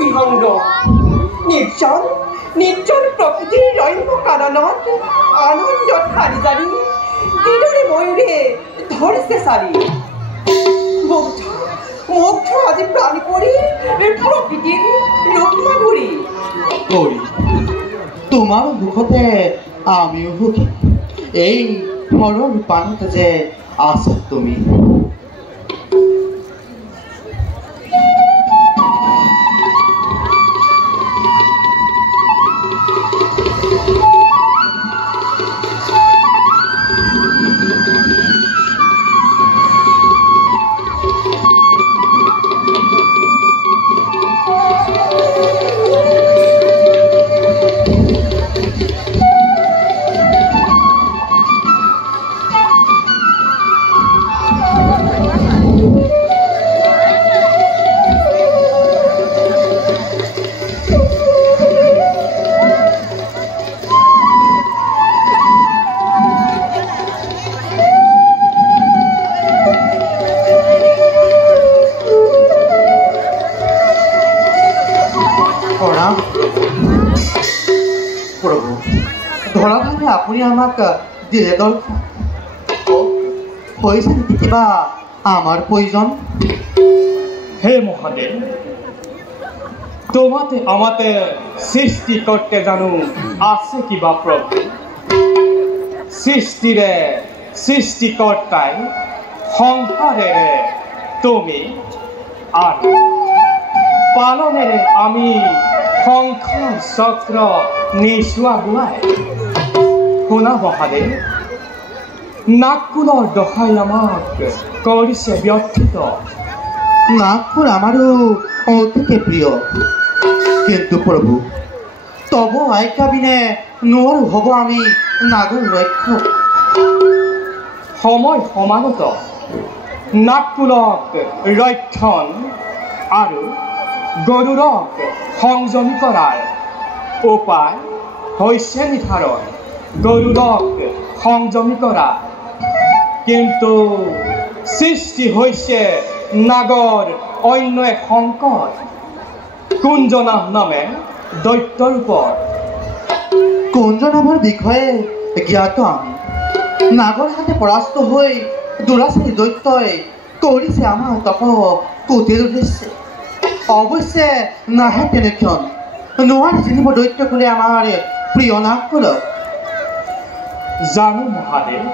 বিহঙ্গ নির্জন নির্জন প্রকৃতির রৈব কাননত আনন্দ ঠারি জারি কিদরে ময়ূরে ধরেছে সারি মুগ্ধ মুগ্ধ আজি প্রাণ করি প্রকৃতির রূপমাধুরী করি তোমার মুখতে আমিও ভুগি এই সরল পানিতে যে আছো তুমি প্রভু ধরাধামে আপুনি আমাক দিলে দৰ্শন হৈছে নেকি কিবা আমাৰ প্ৰয়োজন হে মহাদেব তোমাতে আমাতে সৃষ্টি কৰতে জানো আছে কিবা প্ৰভু সৃষ্টিৰে সৃষ্টিকৰ্তাই সংসাৰেৰে তুমি আৰ পালনেৰে আমি সংসাৰ চক্ৰ নিশোৱা বুৱাই শুনা মহাদেৱ নাগকুলৰ দহাই আমাক কৰিছে ব্যৰ্থিত নাগকুল আমাৰো অতিকে প্ৰিয় কিন্তু প্ৰভু তব আজ্ঞা বিনে নোৱাৰো হ'ব আমি নাগৰ ৰক্ষক সময় সমানত নাগকুলক ৰক্ষণ আৰু গৰুড়ক সংযমী কৰাৰ উপায় হৈছে নিৰ্ধাৰণ গৰুড়ক সংযমী কৰা কিন্তু সৃষ্টি হৈছে নাগৰ অন্য এক সংকট কুঞ্জনাভ নামে দৈত্যৰ ওপৰত কুঞ্জনাভৰ বিষয়ে জ্ঞাত আমি নাগৰ হাতে পৰাস্ত হৈ দুৰাচাৰী দৈত্যই কৰিছে আমাৰ তপ কুটিল উদ্দেশ্যে অৱশ্যে নাহে তেনেক্ষণ নোৱাৰি চিনিব দৈত্য কুলে আমাৰ প্ৰিয় নাগকুলক জানো মহাদেৱ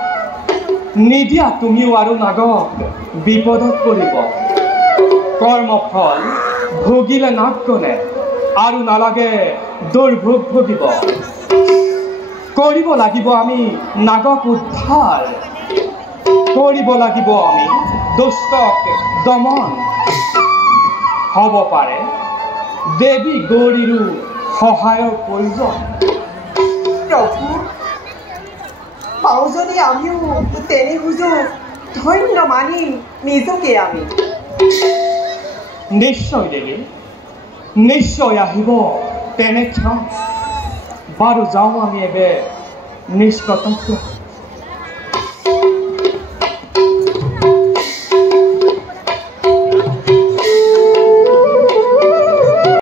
নিদিয়া তুমিও আৰু নাগক বিপদত পৰিব কৰ্মফল ভোগিলে নাগকলে আৰু নালাগে দুৰ্ভোগ ভোগিব কৰিব লাগিব আমি নাগক উদ্ধাৰ কৰিব লাগিব আমি দুষ্টক দমন হ'ব পাৰে দেৱী গৌৰীৰো সহায়ৰ প্ৰয়োজন প্রভু পাও যদি আমিও তেনে বুঝো ধন্য মানি নিজকে আমি নিশ্চয় দেৱী নিশ্চয় আহিব তেনে ক্ষণ বাৰু যাওঁ আমি এবে নিষ্কৰ্তব্য